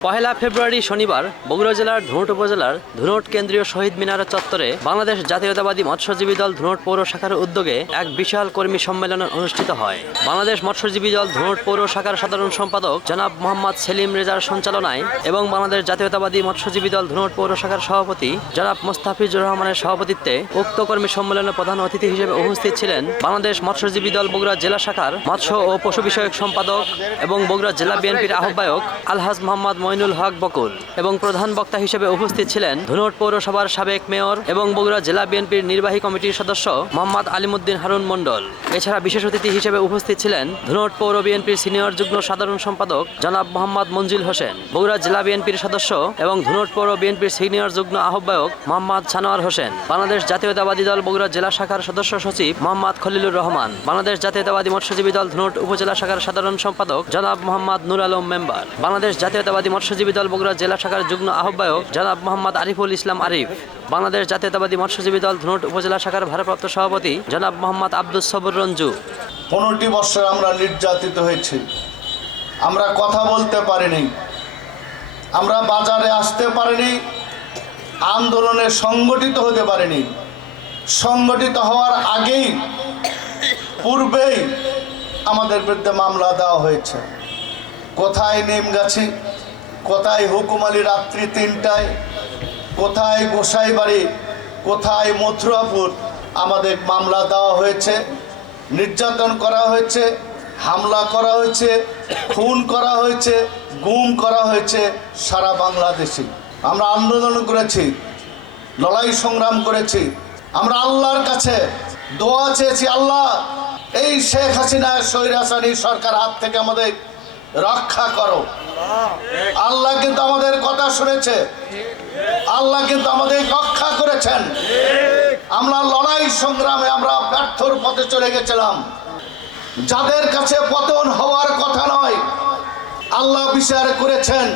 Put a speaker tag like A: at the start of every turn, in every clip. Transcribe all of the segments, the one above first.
A: পহেলা ফেব্রুয়ারি শনিবার বগুড়া জেলার ধুনট উপজেলার ধুনট কেন্দ্রীয় শহীদ মিনার চত্বরে বাংলাদেশ জাতীয়তাবাদী মৎস্যজীবী দল ধুনট পৌর শাখার উদ্যোগে এক বিশাল কর্মী সম্মেলন অনুষ্ঠিত হয়। বাংলাদেশ মৎস্যজীবী দল ধুনট পৌর শাখার সাধারণ সম্পাদক জনাব মোহাম্মদ সেলিম রেজার সঞ্চালনায় এবং বাংলাদেশ জাতীয়তাবাদী মৎস্যজীবী দল ধুনট পৌর শাখার সভাপতি জনাব মোস্তাফিজুর রহমানের সভাপতিত্বে উক্ত কর্মী সম্মেলনে প্রধান অতিথি হিসেবে উপস্থিত ছিলেন বাংলাদেশ মৎস্যজীবী দল বগুড়া জেলা শাখার মৎস্য ও পশু বিষয়ক সম্পাদক এবং বগুড়া জেলা বিএনপির আহ্বায়ক আলহাজ মোহাম্মদ মইনুল হক বকুল এবং প্রধান বক্তা হিসেবে উপস্থিত ছিলেন ধুনট পৌরসভার সাবেক মেয়র এবং বগুড়া জেলা বিএনপির নির্বাহী কমিটির সদস্য মোহাম্মদ আলিমুদ্দিন হারুন মণ্ডল। এছাড়া বিশেষ অতিথি হিসেবে উপস্থিত ছিলেন ধুনট পৌর বিএনপির সিনিয়র যুগ্ম সাধারণ সম্পাদক জনাব মোহাম্মদ মঞ্জিল হোসেন, বগুড়া জেলা বিএনপির সদস্য এবং ধুনট পৌর বিএনপির সিনিয়র যুগ্ম আহ্বায়ক মোহাম্মদ সানোয়ার হোসেন, বাংলাদেশ জাতীয়তাবাদী দল বগুড়া জেলা শাখার সদস্য সচিব মোহাম্মদ খলিলুর রহমান, বাংলাদেশ জাতীয়তাবাদী মৎস্যজীবী দল ধুনট উপজেলা শাখার সাধারণ সম্পাদক জনাব মোহাম্মদ নুর আলম মেম্বার, বাংলাদেশ জাতীয়তাবাদী মৎস্যজীবী দল বগুড়া জেলা শাখার যুগ্ম আহ্বায়ক জনাব মোহাম্মদ আরিফুল ইসলাম আরিফ, বাংলাদেশ জাতীয়তাবাদী মৎস্যজীবী দল ধুনট উপজেলা শাখার ভারপ্রাপ্ত সভাপতি জনাব মোহাম্মদ আব্দুল সবুর রঞ্জু।
B: পনেরোটি বছর আমরা নির্যাতিত হয়েছি। আমরা কথা বলতে পারিনি। আমরা বাজারে আসতে পারিনি। আন্দোলনে সংগঠিত হতে পারিনি। সংগঠিত হওয়ার আগেই, পূর্বেই আমাদের বিরুদ্ধে মামলা দেওয়া হয়েছে। কোথায় নিমগাছি কোথায় হুকুমালি রাত্রি তিনটায়? কোথায় গোসাইবাড়ি কোথায় মথুরাপুর? আমাদের মামলা দেওয়া হয়েছে, নির্যাতন করা হয়েছে, হামলা করা হয়েছে, খুন করা হয়েছে, গুম করা হয়েছে সারা বাংলাদেশে। আমরা আন্দোলন করেছি, লড়াই সংগ্রাম করেছি। আমরা আল্লাহর কাছে দোয়া চেয়েছি, আল্লাহ, এই শেখ হাসিনা সৈরাসানি সরকার হাত থেকে আমাদের রক্ষা করো। আল্লাহ কিন্তু আমাদের কথা শুনেছে। আল্লাহ কিন্তু আমাদের রক্ষা করেছেন। আমরা লড়াই সংগ্রামে আমরা ব্যর্থর পথে চলে গেছিলাম। যাদের কাছে পতন হওয়ার কথা নয়, আল্লাহ বিচার করেছেন।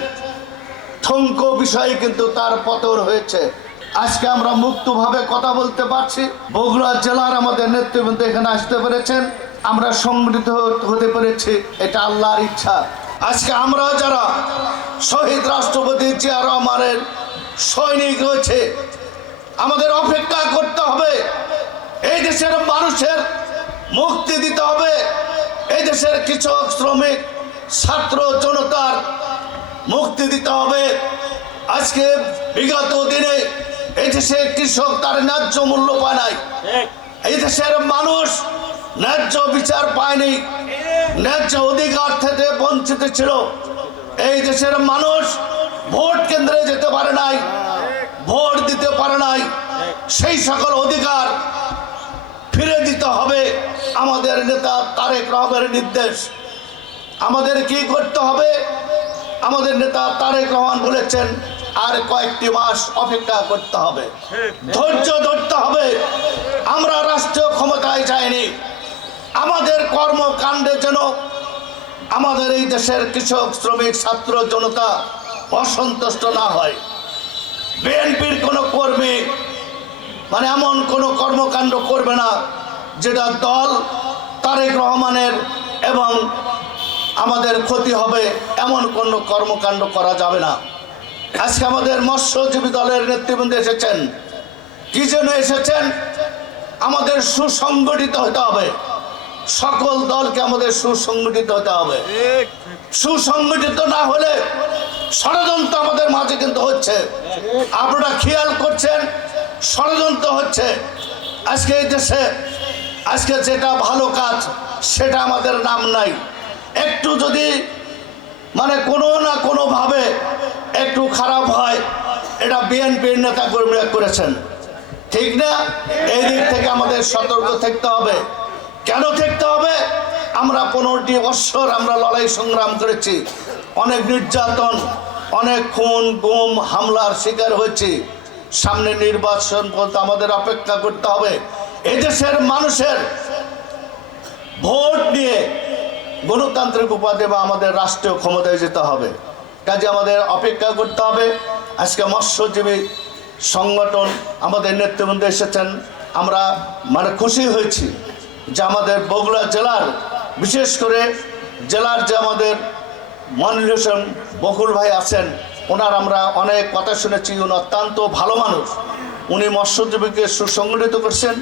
B: থঙ্ক বিষয় কিন্তু তার পতন হয়েছে। আজকে আমরা মুক্তভাবে কথা বলতে পারছি। বগুড়া জেলার আমাদের নেতৃবৃন্দ এখানে আসতে পেরেছেন। আমরা সংগঠিত হতে পেরেছি। এটা আল্লাহর ইচ্ছা। আজকে আমরা যারা শহীদ রাষ্ট্রপতি জিয়া রহমানের সৈনিক রয়েছে আমাদের অপেক্ষা করতে হবে। এই দেশের মানুষের মুক্তি দিতে হবে। এই দেশের কৃষক শ্রমিক ছাত্র জনতার মুক্তি দিতে হবে। আজকে বিগত দিনে এই দেশে কৃষক তার ন্যায্য মূল্য পায় নাই। এই দেশের মানুষ ন্যায্য বিচার পায়নি। ন্যায্য অধিকার থেকে বঞ্চিত ছিল। এই দেশের মানুষ ভোট কেন্দ্রে যেতে পারে নাই, ভোট দিতে পারে নাই। সেই সকল অধিকার ফিরে দিতে হবে আমাদের নেতা তারেক রহমানের নির্দেশ। আমাদের কি করতে হবে? আমাদের নেতা তারেক রহমান বলেছেন, আর কয়েকটি মাস অপেক্ষা করতে হবে। ধৈর্য ধরতে হবে। আমরা রাষ্ট্রীয় ক্ষমতায় যাইনি। আমাদের কর্মকাণ্ডে যেন আমাদের এই দেশের কৃষক, শ্রমিক, ছাত্র, জনতা অসন্তুষ্ট না হয়। বিএনপির কোনো কর্মী মানে এমন কোনো কর্মকাণ্ড করবে না যেটা দল তারেক রহমানের এবং আমাদের ক্ষতি হবে, এমন কোনো কর্মকাণ্ড করা যাবে না। আজকে আমাদের মৎস্যজীবী দলের নেতৃবৃন্দ এসেছেন। কি জন্য এসেছেন? আমাদের সুসংগঠিত হতে হবে। সকল দলকে আমাদের সুসংগঠিত হতে হবে। সুসংগঠিত না হলে ষড়যন্ত্র আমাদের মাঝে কিন্তু হচ্ছে। আপনারা খেয়াল করছেন ষড়যন্ত্র হচ্ছে। আজকে এই দেশে আজকে যেটা ভালো কাজ সেটা আমাদের নাম নাই। একটু যদি মানে কোনো না কোনোভাবে একটু খারাপ হয় এটা বিএনপির নেতা কর্মীরা করেছেন। ঠিক না? এই দিক থেকে আমাদের সতর্ক থাকতে হবে। কেন থাকতে হবে? আমরা পনেরোটি বৎসর আমরা লড়াই সংগ্রাম করেছি। অনেক নির্যাতন, অনেক খুন, গুম, হামলার শিকার হয়েছি। সামনে নির্বাচন পর্যন্ত আমাদের অপেক্ষা করতে হবে। এদেশের মানুষের ভোট নিয়ে গণতান্ত্রিক উপাধি বা আমাদের রাষ্ট্রীয় ক্ষমতায় যেতে হবে। কাজে আমাদের অপেক্ষা করতে হবে। আজকে মৎস্যজীবী সংগঠন আমাদের নেতৃবৃন্দ এসেছেন। আমরা মানে খুশি হয়েছি। যে আমাদের বগুড়া জেলার, বিশেষ করে জেলার যে আমাদের মনির বকুল ভাই আছেন, ওনার আমরা অনেক কথা শুনেছি, উনি অত্যন্ত ভালো মানুষ। উনি মৎস্যজীবীকে সুসংগঠিত করছেন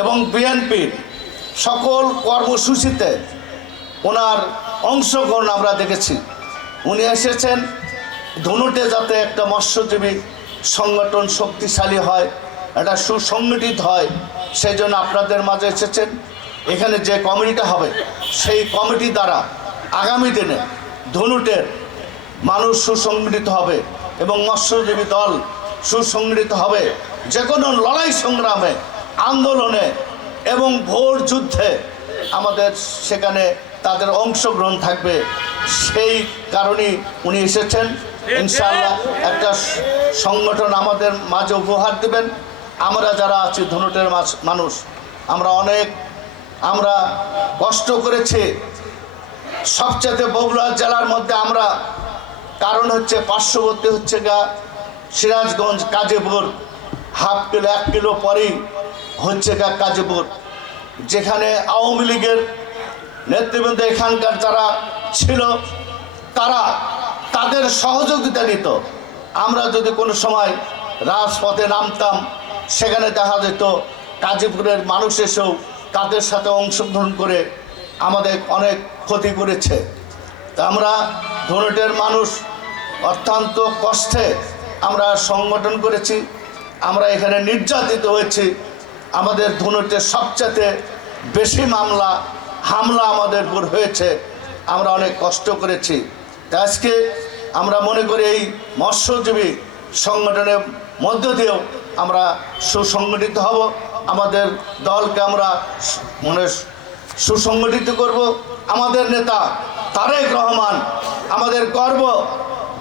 B: এবং বিএনপির সকল কর্মসূচিতে ওনার অংশগ্রহণ আমরা দেখেছি। উনি এসেছেন ধনুটে যাতে একটা মৎস্যজীবী সংগঠন শক্তিশালী হয়, একটা সুসংগঠিত হয়, সেই জন্য আপনাদের মাঝে এসেছেন। এখানে যে কমিটিটা হবে, সেই কমিটি দ্বারা আগামী দিনে ধনুটের মানুষ সুসংগঠিত হবে এবং মৎস্যজীবী দল সুসংগঠিত হবে। যে কোনো লড়াই সংগ্রামে, আন্দোলনে এবং ভোট যুদ্ধে আমাদের সেখানে তাদের অংশগ্রহণ থাকবে। সেই কারণেই উনি এসেছেন। ইনশাআল্লাহ একটা সংগঠন আমাদের মাঝে উপহার দেবেন। আমরা যারা আছি ধনুটের মানুষ, আমরা অনেক আমরা কষ্ট করেছি। সবচেয়ে বগুড়া জেলার মধ্যে আমরা কারণ হচ্ছে পার্শ্ববর্তী হচ্ছে গা সিরাজগঞ্জ, কাজীপুর। হাফ কিলো, এক কিলো পরেই হচ্ছে গা কাজীপুর। যেখানে আওয়ামী লীগের নেতৃবৃন্দ এখানকার যারা ছিল, তারা তাদের সহযোগিতা নিত। আমরা যদি কোনো সময় রাজপথে নামতাম, সেখানে দেখা যেত কাজীপুরের মানুষ এসেও তাদের সাথে অংশগ্রহণ করে আমাদের অনেক ক্ষতি করেছে। তা আমরা ধনুটের মানুষ, অত্যন্ত কষ্টে আমরা সংগঠন করেছি। আমরা এখানে নির্যাতিত হয়েছি। আমাদের ধনুটের সবচেয়ে বেশি মামলা, হামলা আমাদের উপর হয়েছে। আমরা অনেক কষ্ট করেছি। তা আজকে আমরা মনে করি এই মৎস্যজীবী সংগঠনের মধ্য দিয়েও আমরা সুসংগঠিত হব। আমাদের দলকে আমরা মানে সুসংগঠিত করব। আমাদের নেতা তারেক রহমান আমাদের গর্ব।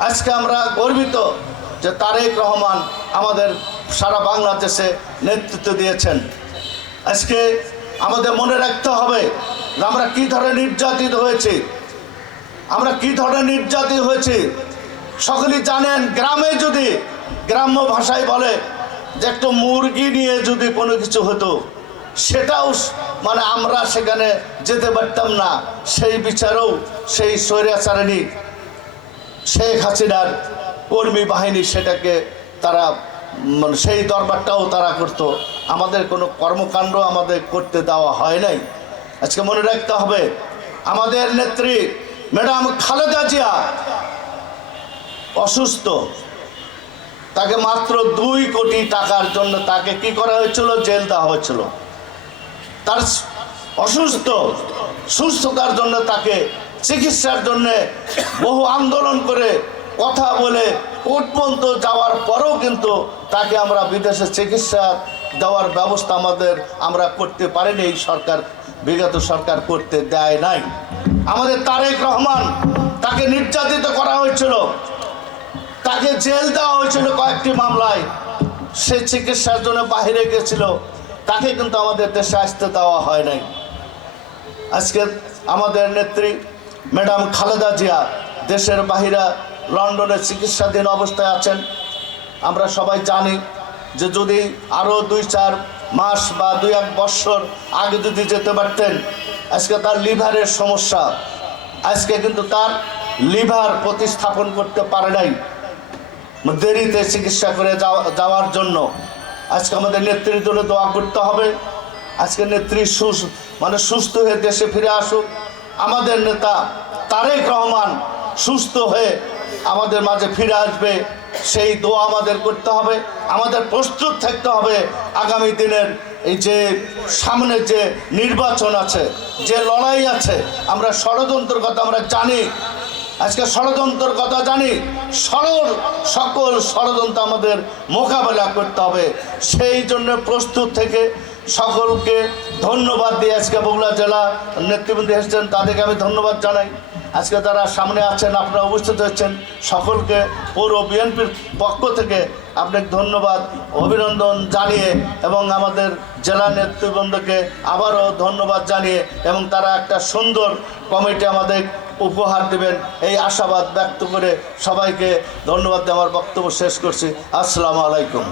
B: আজকে আমরা গর্বিত যে তারেক রহমান আমাদের সারা বাংলাদেশে নেতৃত্ব দিয়েছেন। আজকে আমাদের মনে রাখতে হবে যে আমরা কী ধরনের নির্যাতিত হয়েছি, আমরা কী ধরনের নির্যাতিত হয়েছি। সকলেই জানেন, গ্রামে যদি গ্রাম্য ভাষায় বলে যে একটা মুরগি নিয়ে যদি কোনো কিছু হতো, সেটাও মানে আমরা সেখানে যেতে পারতাম না। সেই বিচারেও সেই স্বৈরাচারিণী শেখ হাসিনার কর্মী বাহিনী সেটাকে তারা মানে সেই দরবারটাও তারা করত। আমাদের কোনো কর্মকাণ্ড আমাদের করতে দেওয়া হয় নাই। আজকে মনে রাখতে হবে, আমাদের নেত্রী ম্যাডাম খালেদা জিয়া অসুস্থ। তাকে মাত্র দুই কোটি টাকার জন্য তাকে কি করা হয়েছিল? জেল দেওয়া হয়েছিল। তার অসুস্থ, সুস্থতার জন্য তাকে চিকিৎসার জন্য বহু আন্দোলন করে কথা বলে পর্যন্ত যাওয়ার পরেও কিন্তু তাকে আমরা বিদেশে চিকিৎসা দেওয়ার ব্যবস্থা আমাদের আমরা করতে পারিনি। এই সরকার, বিগত সরকার করতে দেয় নাই। আমাদের তারেক রহমান তাকে নির্যাতিত করা হয়েছিল। তাকে জেল দেওয়া হয়েছিল কয়েকটি মামলায়। সে চিকিৎসার জন্য বাইরে গেছিল। তাকে কিন্তু আমাদের দেশে আসতে দেওয়া হয় নাই। আজকে আমাদের নেত্রী ম্যাডাম খালেদা জিয়া দেশের বাহিরা লন্ডনে চিকিৎসাধীন অবস্থায় আছেন। আমরা সবাই জানি যে যদি আরও দুই, চার মাস বা দুই, এক বছর আগে যদি যেতে পারতেন, আজকে তার লিভারের সমস্যা। আজকে কিন্তু তার লিভার প্রতিস্থাপন করতে পারে নাই। দেরিতে চিকিৎসা করে যাওয়া- যাওয়ার জন্য। আজকে আমাদের নেত্রীর জন্য দোয়া করতে হবে। আজকে নেত্রী সুস মানে সুস্থ হয়ে দেশে ফিরে আসুক। আমাদের নেতা তারেক রহমান সুস্থ হয়ে আমাদের মাঝে ফিরে আসবে। সেই দোয়া আমাদের করতে হবে। আমাদের প্রস্তুত থাকতে হবে আগামী দিনের এই যে সামনে যে নির্বাচন আছে, যে লড়াই আছে, আমরা ষড়যন্ত্রের কথা আমরা জানি। আজকে ষড়যন্ত্রের কথা জানি। সরল সকল ষড়যন্ত্র আমাদের মোকাবেলা করতে হবে। সেই জন্য প্রস্তুত থেকে সকলকে ধন্যবাদ দিয়ে আজকে বগুড়া জেলা নেতৃবৃন্দ এসেছেন, তাদেরকে আমি ধন্যবাদ জানাই। আজকে যারা সামনে আছেন, আপনারা উপস্থিত হচ্ছেন সকলকে পৌর বিএনপির পক্ষ থেকে আপনাকে ধন্যবাদ, অভিনন্দন জানিয়ে এবং আমাদের জেলা নেতৃবৃন্দকে আবারও ধন্যবাদ জানিয়ে এবং তারা একটা সুন্দর কমিটি আমাদের উপহার দেবেন। এই আশাবাদ ব্যক্ত করে সবাইকে ধন্যবাদ দেওয়ার বক্তব্য শেষ করছি। আসসালামু আলাইকুম।